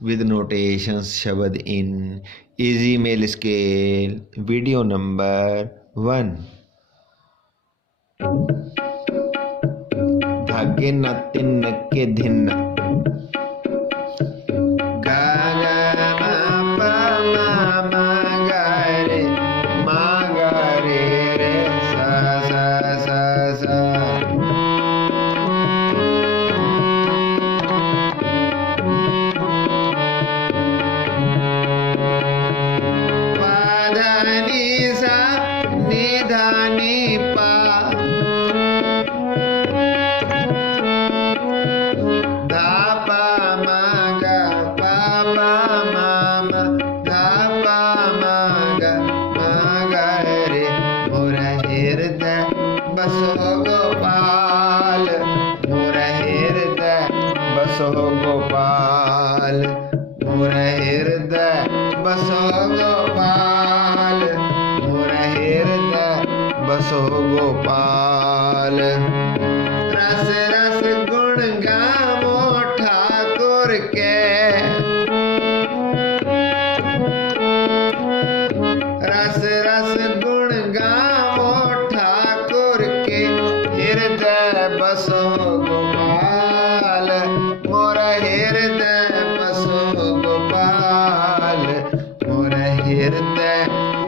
with notations शब्द in easy male scale. Video number 1. धागे न तिन के धिन गा गा मा पा मा गा रे मा गा रे रे सा सा सा सा बसो गोपाल मोरा हृदय बसो गोपाल मोरा हृदय बसो गोपाल मोरा हृदय बसो गोपाल रस रस गुण गावो ठाकुर के रस रस गुण गावो ठाकुर के हृदय बसो गोपाल मोरा हृदय बसो गोपाल मोरा हृदय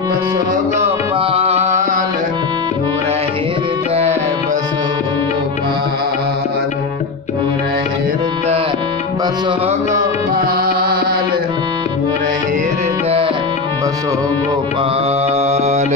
बसो गोपाल मोरा हृदय बसो गोपाल मोरा हृदय बसो गोपाल मोरा हृदय बसो गोपाल।